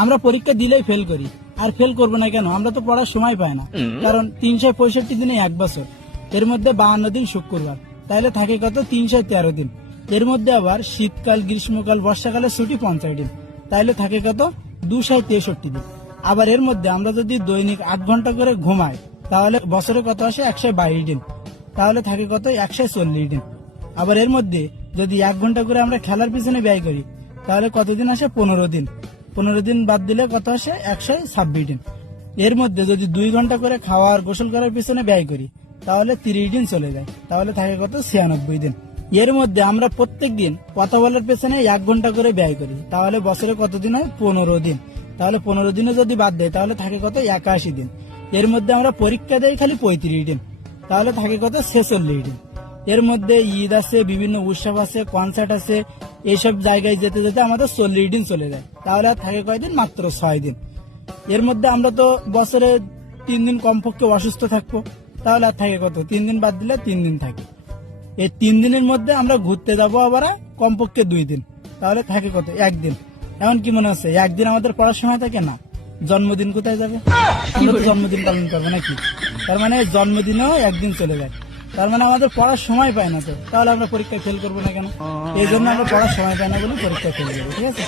আমরা পরীক্ষা দিলেই ফেল করি। আর ফেল করবো না কেন? আমরা তো পড়ার সময় পাই না। কারণ 365 দিনে 1 বছর, এর মধ্যে 52 দিন শুক্রবার, তাহলে থাকে কত? 313 দিন। এর মধ্যে আবার শীতকাল, গ্রীষ্মকাল, বর্ষাকালে ছুটি 50 দিন, তাহলে থাকে কত? 263 দিন। আবার এর মধ্যে আমরা যদি দৈনিক 8 ঘন্টা করে ঘুমাই, তাহলে বছরে কত আসে? 122 দিন, তাহলে থাকে কত? 140 দিন। আবার এর মধ্যে যদি 1 ঘন্টা করে আমরা খেলার পিছনে ব্যয় করি, তাহলে কতদিন আসে? 15 দিন। 15 দিন বাদ দিলে কত আসে? 126 দিন। এর মধ্যে যদি 2 ঘন্টা করে খাওয়ার, গোসল করার পিছনে ব্যয় করি, তাহলে 30 দিন চলে যায়, তাহলে থাকে কত? 96 দিন। এর মধ্যে আমরা প্রত্যেক দিন কথা বলার পেছনে 1 ঘন্টা করে ব্যয় করি, তাহলে বছরে কতদিন হয়? 15 দিন। তাহলে 15 দিনে যদি বাদ দেয়, তাহলে থাকে কত? 81 দিন। এর মধ্যে আমরা পরীক্ষা দেই খালি 35 দিন, তাহলে থাকে কত? 46 দিন। এর মধ্যে ঈদ আছে, বিভিন্ন উৎসব আছে, কনসার্ট আছে, এইসব জায়গায় যেতে যেতে আমাদের 40 দিন চলে যায়, তাহলে আর থাকে কয়দিন? মাত্র 6 দিন। এর মধ্যে আমরা তো বছরে 3 দিন কমপক্ষে অসুস্থ থাকবো, তাহলে আর থাকে কত? 3 দিন বাদ দিলে 3 দিন থাকে। এই 3 দিনের মধ্যে আমরা ঘুরতে যাবো আবার কমপক্ষে 2 দিন, তাহলে থাকে কত? 1 দিন। এখন কি মনে হচ্ছে একদিন আমাদের পড়ার সময় থাকে না? জন্মদিন কোথায় যাবে? আমরা তো জন্মদিন পালন করবো নাকি? তার মানে জন্মদিনেও 1 দিন চলে যায়, তার মানে আমাদের পড়ার সময় পায় না। তো তাহলে আমরা পরীক্ষায় ফেল করবো না কেন? এই জন্য আমরা পড়ার সময় পাই না বলে পরীক্ষায় ফেল করবো, ঠিক আছে?